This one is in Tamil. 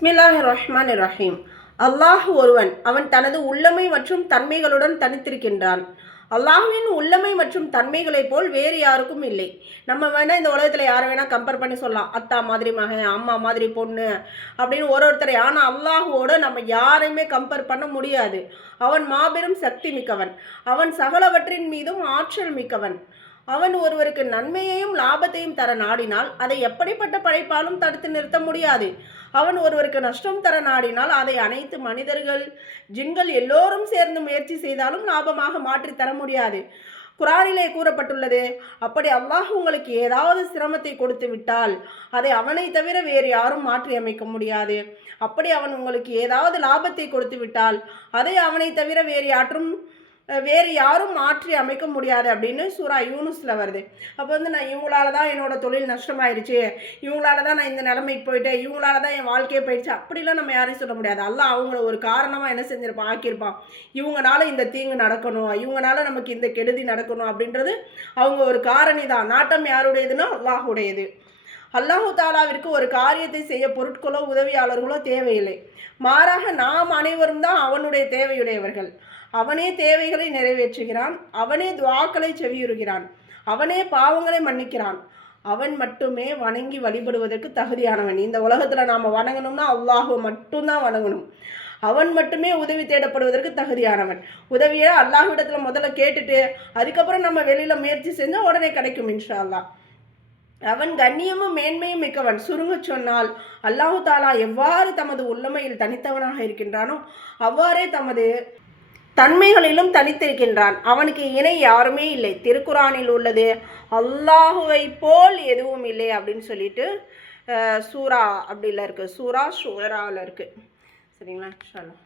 பிஸ்மில்லாஹிர் ரஹ்மானிர் ரஹீம். அல்லாஹ் ஒருவன், அவன் தனது உள்ளமை மற்றும் தன்மைகளுடன் தனித்திருக்கின்றான். அல்லாஹ்வின் உள்ளமை மற்றும் தன்மைகளைப் போல் வேறு யாருக்கும் இல்லை. நம்ம வேணா இந்த உலகத்தில் யாரை வேணா கம்பேர் பண்ணி சொல்லலாம், அத்தா மாதிரி மகன், அம்மா மாதிரி பொண்ணு அப்படின்னு ஒருத்தரை. ஆனால் அல்லாஹுவோட நம்ம யாரையுமே கம்பேர் பண்ண முடியாது. அவன் மாபெரும் சக்தி மிக்கவன். அவன் சகலவற்றின் மீதும் ஆற்றல் மிக்கவன். அவன் ஒருவருக்கு நன்மையையும் லாபத்தையும் தர நாடினால் அதை எப்படிப்பட்ட படைப்பாலும் தடுத்து நிறுத்த முடியாது. அவன் ஒருவருக்கு நஷ்டம் தர நாடினால் அதை அனைத்து மனிதர்கள், ஜின்கள் எல்லோரும் சேர்ந்து முயற்சி செய்தாலும் லாபமாக மாற்றி தர முடியாது. குரானிலே கூறப்பட்டுள்ளது, அப்படி அல்லாஹ் உங்களுக்கு ஏதாவது சிரமத்தை கொடுத்து விட்டால் அதை அவனை தவிர வேறு யாரும் மாற்றி அமைக்க முடியாது. அப்படி அவன் உங்களுக்கு ஏதாவது லாபத்தை கொடுத்து விட்டால் அதை அவனை தவிர வேறு யாரும் மாற்றி அமைக்க முடியாது அப்படின்னு சூரா யூனுஸில் வருது. அப்போ நான் இவங்களால தான் என்னோட தொழில் நஷ்டமாயிருச்சு, இவங்களால தான் நான் இந்த நிலைமைக்கு போயிட்டேன், இவங்களால தான் என் வாழ்க்கையே போயிடுச்சு அப்படிலாம் நம்ம யாரையும் சொல்ல முடியாது. அல்லாஹ் அவங்கள ஒரு காரணமாக என்ன செஞ்சிருப்பான், ஆக்கியிருப்பான். இவங்களால இந்த தீங்கு நடக்கணும், இவங்களால நமக்கு இந்த கெடுதி நடக்கணும் அப்படின்றது அவங்க ஒரு காரணி தான். நாட்டம் யாருடையதுன்னா அல்லாஹுடையது. அல்லாஹு தாலாவிற்கு ஒரு காரியத்தை செய்ய பொருட்களோ உதவியாளர்களோ தேவையில்லை. மாறாக நாம் அனைவரும் தான் அவனுடைய தேவையுடையவர்கள். அவனே தேவைகளை நிறைவேற்றுகிறான், அவனே துஆக்களை செவியுறுகிறான், அவனே பாவங்களை மன்னிக்கிறான். அவன் மட்டுமே வணங்கி வழிபடுவதற்கு தகுதியானவன். இந்த உலகத்தில் நாம் வணங்கணும்னா அல்லாஹு மட்டும்தான் வணங்கணும். அவன் மட்டுமே உதவி தேடப்படுவதற்கு தகுதியானவன். உதவியை அல்லாஹ்விடத்தில் முதல்ல கேட்டுட்டு அதுக்கப்புறம் நம்ம வெளியில் முயற்சி செஞ்சால் உடனே கிடைக்கும் இன்ஷா அல்லாஹ். அவன் கண்ணியமும் மேன்மையும் மிக்கவன். சுருங்க சொன்னால் அல்லாஹு தாலா எவ்வாறு தமது உள்ளமையில் தனித்தவனாக இருக்கின்றானோ அவ்வாறே தமது தன்மைகளிலும் தனித்திருக்கின்றான். அவனுக்கு இணை யாருமே இல்லை. திருக்குரானில் உள்ளது, அல்லாஹுவை போல் எதுவும் இல்லை அப்படின்னு சொல்லிட்டு சூரா அப்படில இருக்குது, சூரா ஷுராவில் இருக்குது. சரிங்களா? இன்ஷா அல்லாஹ்.